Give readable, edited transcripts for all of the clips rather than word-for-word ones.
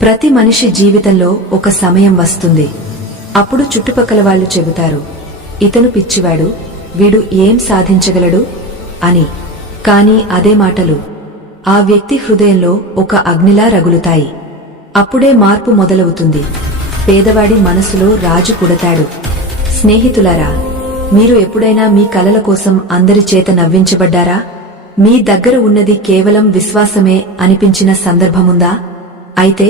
ప్రతి మనిషి జీవితంలో ఒక సమయం వస్తుంది. అప్పుడు చుట్టుపక్కల వాళ్ళు చెబుతారు, ఇతను పిచ్చివాడు, వీడు ఏం సాధించగలడు అని. కాని అదే మాటలు ఆ వ్యక్తి హృదయంలో ఒక అగ్నిలా రగులుతాయి. అప్పుడే మార్పు మొదలవుతుంది. పేదవాడి మనసులో రాజు పుడతాడు. స్నేహితులారా, మీరు ఎప్పుడైనా మీ కలల కోసం అందరి చేత నవ్వించబడ్డారా? మీ దగ్గర ఉన్నది కేవలం విశ్వాసమే అనిపించిన సందర్భముందా? అయితే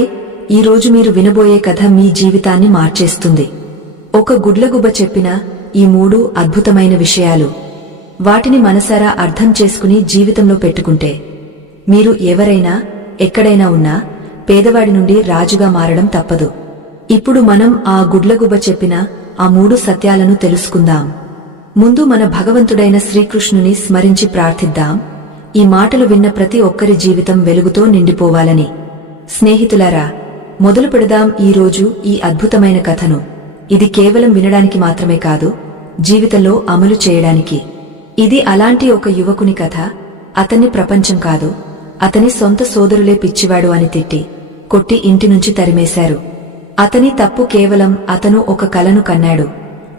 ఈరోజు మీరు వినబోయే కథ మీ జీవితాన్ని మార్చేస్తుంది. ఒక గుడ్లగుబ్బ చెప్పిన ఈ 3 అద్భుతమైన విషయాలు, వాటిని మనసారా అర్థం చేసుకుని జీవితంలో పెట్టుకుంటే మీరు ఎవరైనా ఎక్కడైనా ఉన్నా పేదవాడి నుండి రాజుగా మారడం తప్పదు. ఇప్పుడు మనం ఆ గుడ్లగుబ్బ చెప్పిన ఆ 3 సత్యాలను తెలుసుకుందాం. ముందు మన భగవంతుడైన శ్రీకృష్ణుని స్మరించి ప్రార్థిద్దాం. ఈ మాటలు విన్న ప్రతి ఒక్కరి జీవితం వెలుగుతో నిండిపోవాలని. స్నేహితులారా, మొదలు పెడదాం ఈరోజు ఈ అద్భుతమైన కథను. ఇది కేవలం వినడానికి మాత్రమే కాదు, జీవితంలో అమలు చేయడానికి. ఇది అలాంటి ఒక యువకుని కథ. అతన్ని ప్రపంచం కాదు, అతని సొంత సోదరులే పిచ్చివాడు అని తిట్టి కొట్టి ఇంటి నుంచి తరిమేశారు. అతని తప్పు కేవలం అతను ఒక కలను కన్నాడు.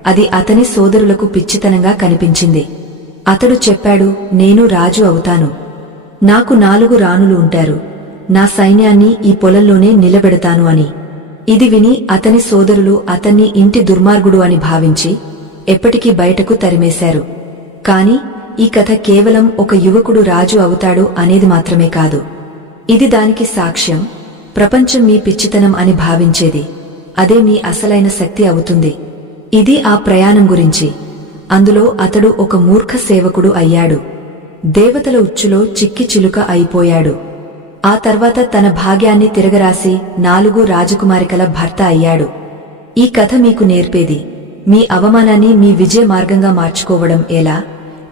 అది అతని సోదరులకు పిచ్చితనంగా కనిపించింది. అతడు చెప్పాడు, నేను రాజు అవుతాను. నాకు 4 రాణులు ఉంటారు. నా సైన్యాన్ని ఈ పొలంలోనే నిలబెడతాను అని. ఇది విని అతని సోదరులు అతన్ని ఇంటి దుర్మార్గుడు అని భావించి ఎప్పటికీ బయటకు తరిమేశారు. కాని ఈ కథ కేవలం ఒక యువకుడు రాజు అవుతాడు అనేది మాత్రమే కాదు. ఇది దానికి సాక్ష్యం. ప్రపంచం మీ పిచ్చితనం అని భావించేది, అదే మీ అసలైన శక్తి అవుతుంది. ఇది ఆ ప్రయాణం గురించి. అందులో అతడు ఒక మూర్ఖ సేవకుడు అయ్యాడు. దేవతల ఉచ్చులో చిక్కి చిలుక అయిపోయాడు. ఆ తర్వాత తన భాగ్యాన్ని తిరగరాసి 4 రాజకుమారికల భర్త అయ్యాడు. ఈ కథ మీకు నేర్పేది, మీ అవమానాన్ని మీ విజయ మార్గంగా మార్చుకోవడం ఎలా,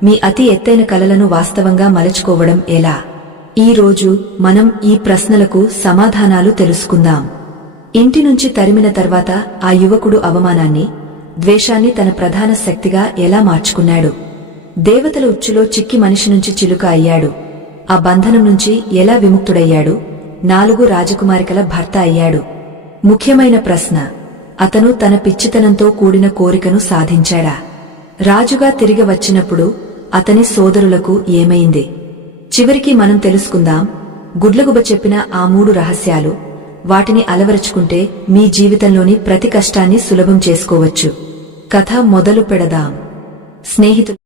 మీ అతి ఎత్తైన కలలను వాస్తవంగా మలచుకోవడం ఎలా. ఈ రోజు మనం ఈ ప్రశ్నలకు సమాధానాలు తెలుసుకుందాం. ఇంటి నుంచి తరిమిన తర్వాత ఆ యువకుడు అవమానాన్ని, ద్వేషాన్ని తన ప్రధాన శక్తిగా ఎలా మార్చుకున్నాడు. దేవతల ఉచ్చులో చిక్కి మనిషి నుంచి చిలుక అయ్యాడు. ఆ బంధనం నుంచి ఎలా విముక్తుడయ్యాడు. 4 రాజకుమారికల భర్త అయ్యాడు. ముఖ్యమైన ప్రశ్న, అతను తన పిచ్చితనంతో కూడిన కోరికను సాధించాడా? రాజుగా తిరిగి వచ్చినప్పుడు అతని సోదరులకు ఏమైంది? చివరికి మనం తెలుసుకుందాం గుడ్లగుబ్బ చెప్పిన ఆ 3 రహస్యాలు. వాటిని అలవరుచుకుంటే మీ జీవితంలోని ప్రతి కష్టాన్ని సులభం చేసుకోవచ్చు. కథ మొదలు పెడదాం. స్నేహితులు